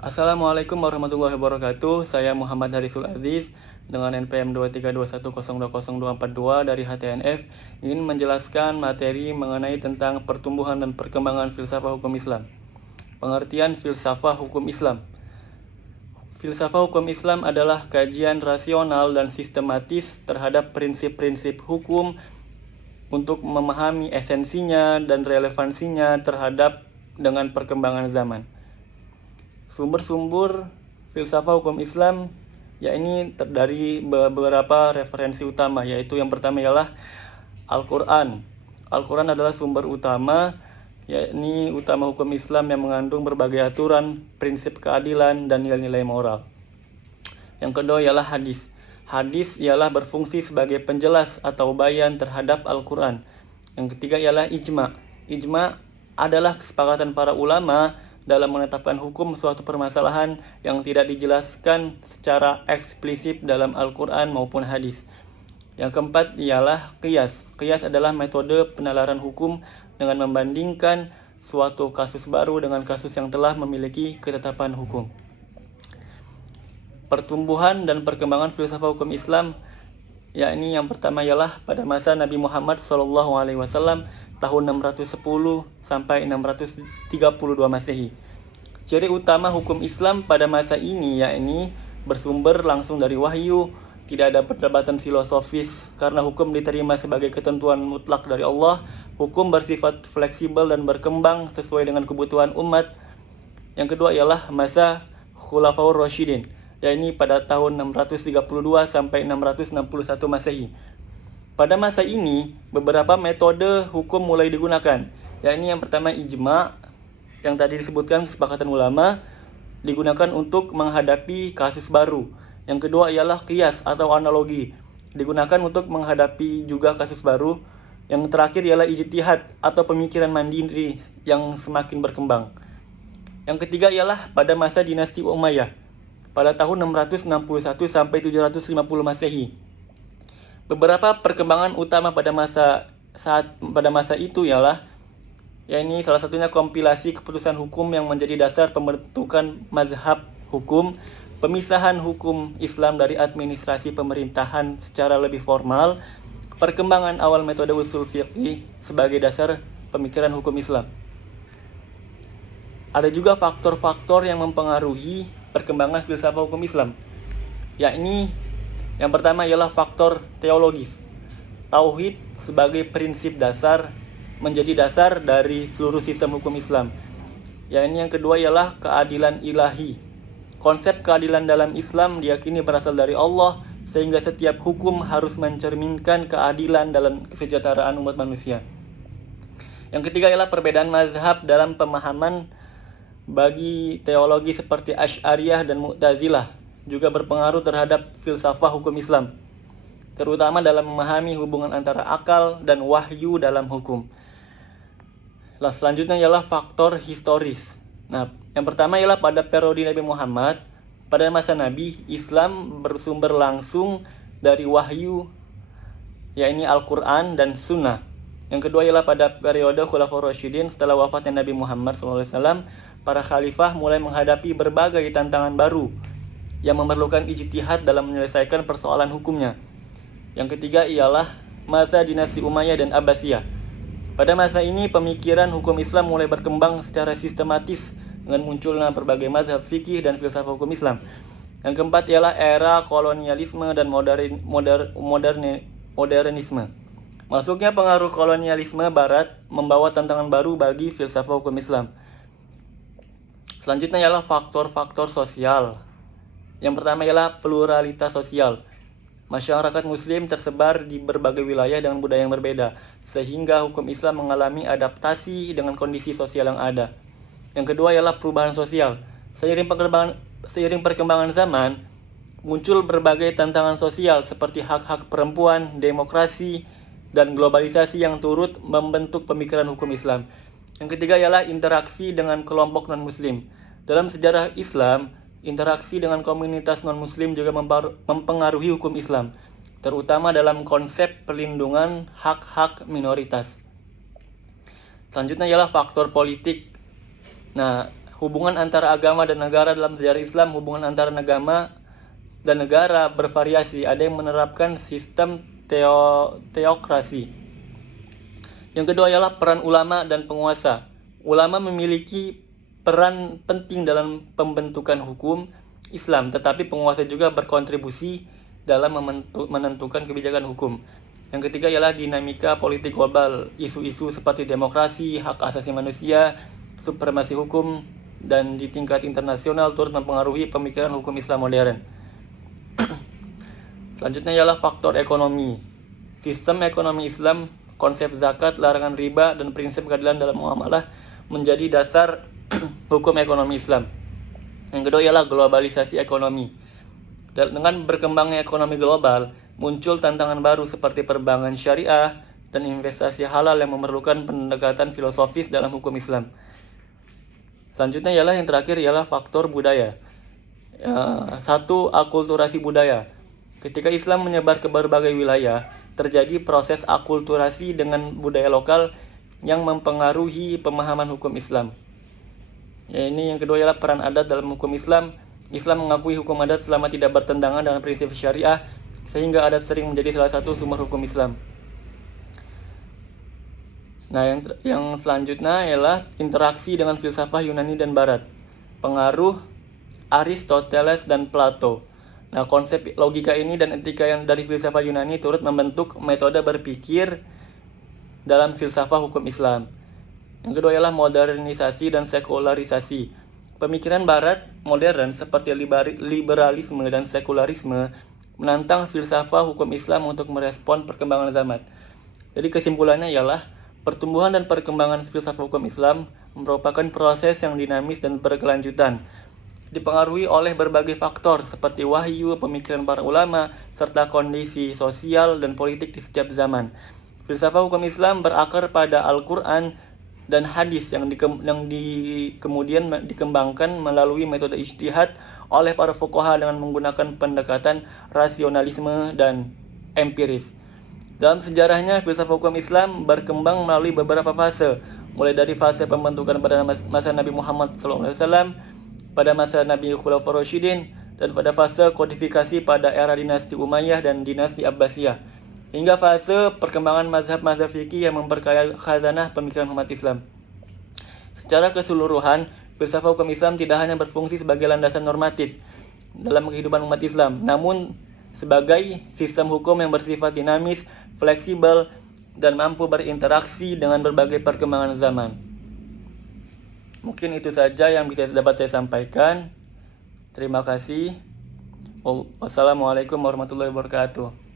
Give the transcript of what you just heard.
Assalamualaikum warahmatullahi wabarakatuh. Saya Muhammad Harisul Aziz dengan NPM 232102042 dari HTNF ingin menjelaskan materi mengenai tentang pertumbuhan dan perkembangan filsafat hukum Islam. Pengertian filsafat hukum Islam. Filsafat hukum Islam adalah kajian rasional dan sistematis terhadap prinsip-prinsip hukum untuk memahami esensinya dan relevansinya terhadap dengan perkembangan zaman. Sumber-sumber filsafat hukum Islam yakni dari beberapa referensi utama, yaitu yang pertama ialah Al-Quran. Al-Quran adalah sumber utama, yakni utama hukum Islam yang mengandung berbagai aturan, prinsip keadilan, dan nilai-nilai moral. Yang kedua ialah hadis. Hadis ialah berfungsi sebagai penjelas atau bayan terhadap Al-Quran. Yang ketiga ialah ijma. Ijma adalah kesepakatan para ulama dalam menetapkan hukum suatu permasalahan yang tidak dijelaskan secara eksplisit dalam Al-Quran maupun hadis. Yang keempat ialah qiyas. Qiyas adalah metode penalaran hukum dengan membandingkan suatu kasus baru dengan kasus yang telah memiliki ketetapan hukum. Pertumbuhan dan perkembangan filsafat hukum Islam, yakni yang pertama ialah pada masa Nabi Muhammad SAW tahun 610 sampai 632 Masehi. Ciri utama hukum Islam pada masa ini yakni bersumber langsung dari wahyu, tidak ada perdebatan filosofis karena hukum diterima sebagai ketentuan mutlak dari Allah. Hukum bersifat fleksibel dan berkembang sesuai dengan kebutuhan umat. Yang kedua ialah masa Khulafaur Rasyidin, yakni pada tahun 632 sampai 661 Masehi. Pada masa ini, beberapa metode hukum mulai digunakan, yakni yang pertama ijma, yang tadi disebutkan kesepakatan ulama, digunakan untuk menghadapi kasus baru. Yang kedua ialah qiyas atau analogi, digunakan untuk menghadapi juga kasus baru. Yang terakhir ialah ijtihad atau pemikiran mandiri yang semakin berkembang. Yang ketiga ialah pada masa dinasti Umayyah, pada tahun 661 sampai 750 Masehi. Beberapa perkembangan utama pada masa itu ialah yakni salah satunya kompilasi keputusan hukum yang menjadi dasar pembentukan mazhab hukum, pemisahan hukum Islam dari administrasi pemerintahan secara lebih formal, perkembangan awal metode usul fiqih sebagai dasar pemikiran hukum Islam. Ada juga faktor-faktor yang mempengaruhi perkembangan filsafat hukum Islam, yakni yang pertama ialah faktor teologis. Tauhid sebagai prinsip dasar menjadi dasar dari seluruh sistem hukum Islam. Yakni yang kedua ialah keadilan ilahi. Konsep keadilan dalam Islam diyakini berasal dari Allah, sehingga setiap hukum harus mencerminkan keadilan dalam kesejahteraan umat manusia. Yang ketiga ialah perbedaan mazhab dalam pemahaman. Bagi teologi seperti Asy'ariyah dan Mu'tazilah juga berpengaruh terhadap filsafat hukum Islam, terutama dalam memahami hubungan antara akal dan wahyu dalam hukum. Selanjutnya ialah faktor historis. Yang pertama ialah pada periode Nabi Muhammad. Pada masa Nabi, Islam bersumber langsung dari wahyu, yakni Al-Quran dan Sunnah. Yang kedua ialah pada periode Khulafaur Rasyidin. Setelah wafatnya Nabi Muhammad SAW, para khalifah mulai menghadapi berbagai tantangan baru yang memerlukan ijtihad dalam menyelesaikan persoalan hukumnya. Yang ketiga ialah masa dinasti Umayyah dan Abbasiyah. Pada masa ini, pemikiran hukum Islam mulai berkembang secara sistematis dengan munculnya berbagai mazhab fikih dan filsafat hukum Islam. Yang keempat ialah era kolonialisme dan modernisme. Masuknya pengaruh kolonialisme Barat membawa tantangan baru bagi filsafat hukum Islam. Selanjutnya ialah faktor-faktor sosial. Yang pertama ialah pluralitas sosial. Masyarakat Muslim tersebar di berbagai wilayah dengan budaya yang berbeda, sehingga hukum Islam mengalami adaptasi dengan kondisi sosial yang ada. Yang kedua ialah perubahan sosial. Seiring perkembangan zaman, muncul berbagai tantangan sosial seperti hak-hak perempuan, demokrasi, dan globalisasi yang turut membentuk pemikiran hukum Islam. Yang ketiga ialah interaksi dengan kelompok non-Muslim. Dalam sejarah Islam, interaksi dengan komunitas non-Muslim juga mempengaruhi hukum Islam, terutama dalam konsep perlindungan hak-hak minoritas. Selanjutnya ialah faktor politik. hubungan antara agama dan negara dalam sejarah Islam, hubungan antara agama dan negara bervariasi. Ada yang menerapkan sistem teokrasi. Yang kedua ialah peran ulama dan penguasa. Ulama memiliki peran penting dalam pembentukan hukum Islam, tetapi penguasa juga berkontribusi dalam menentukan kebijakan hukum. Yang ketiga ialah dinamika politik global. Isu-isu seperti demokrasi, hak asasi manusia, supremasi hukum, dan di tingkat internasional turut mempengaruhi pemikiran hukum Islam modern. Selanjutnya ialah faktor ekonomi. Sistem ekonomi Islam, konsep zakat, larangan riba, dan prinsip keadilan dalam muamalah menjadi dasar hukum ekonomi Islam. Yang kedua ialah globalisasi ekonomi. Dengan berkembangnya ekonomi global, muncul tantangan baru seperti perbankan syariah dan investasi halal yang memerlukan pendekatan filosofis dalam hukum Islam. Selanjutnya ialah yang terakhir ialah faktor budaya. Satu, akulturasi budaya. Ketika Islam menyebar ke berbagai wilayah, terjadi proses akulturasi dengan budaya lokal yang mempengaruhi pemahaman hukum Islam. Ini yang kedua ialah peran adat dalam hukum Islam. Islam mengakui hukum adat selama tidak bertentangan dengan prinsip syariah, sehingga adat sering menjadi salah satu sumber hukum Islam. Nah, yang selanjutnya ialah interaksi dengan filsafah Yunani dan Barat. Pengaruh Aristoteles dan Plato. Nah, konsep logika ini dan etika yang dari filsafah Yunani turut membentuk metode berpikir dalam filsafah hukum Islam. Yang kedua ialah modernisasi dan sekularisasi. Pemikiran Barat modern seperti liberalisme dan sekularisme menantang filsafah hukum Islam untuk merespon perkembangan zaman. Jadi kesimpulannya ialah pertumbuhan dan perkembangan filsafah hukum Islam merupakan proses yang dinamis dan berkelanjutan, dipengaruhi oleh berbagai faktor seperti wahyu, pemikiran para ulama, serta kondisi sosial dan politik di setiap zaman. Filsafah hukum Islam berakar pada Al-Quran dan hadis yang kemudian dikembangkan melalui metode ijtihad oleh para fuqaha dengan menggunakan pendekatan rasionalisme dan empiris. Dalam sejarahnya, filsafah hukum Islam berkembang melalui beberapa fase, mulai dari fase pembentukan pada masa Nabi Muhammad SAW, pada masa Nabi Khulafaur Rasyidin, dan pada fase kodifikasi pada era dinasti Umayyah dan dinasti Abbasiyah, hingga fase perkembangan mazhab-mazhab fikih yang memperkaya khazanah pemikiran umat Islam. Secara keseluruhan, filsafah hukum Islam tidak hanya berfungsi sebagai landasan normatif dalam kehidupan umat Islam, namun sebagai sistem hukum yang bersifat dinamis, fleksibel, dan mampu berinteraksi dengan berbagai perkembangan zaman. Mungkin itu saja yang bisa dapat saya sampaikan. Terima kasih. Wassalamualaikum warahmatullahi wabarakatuh.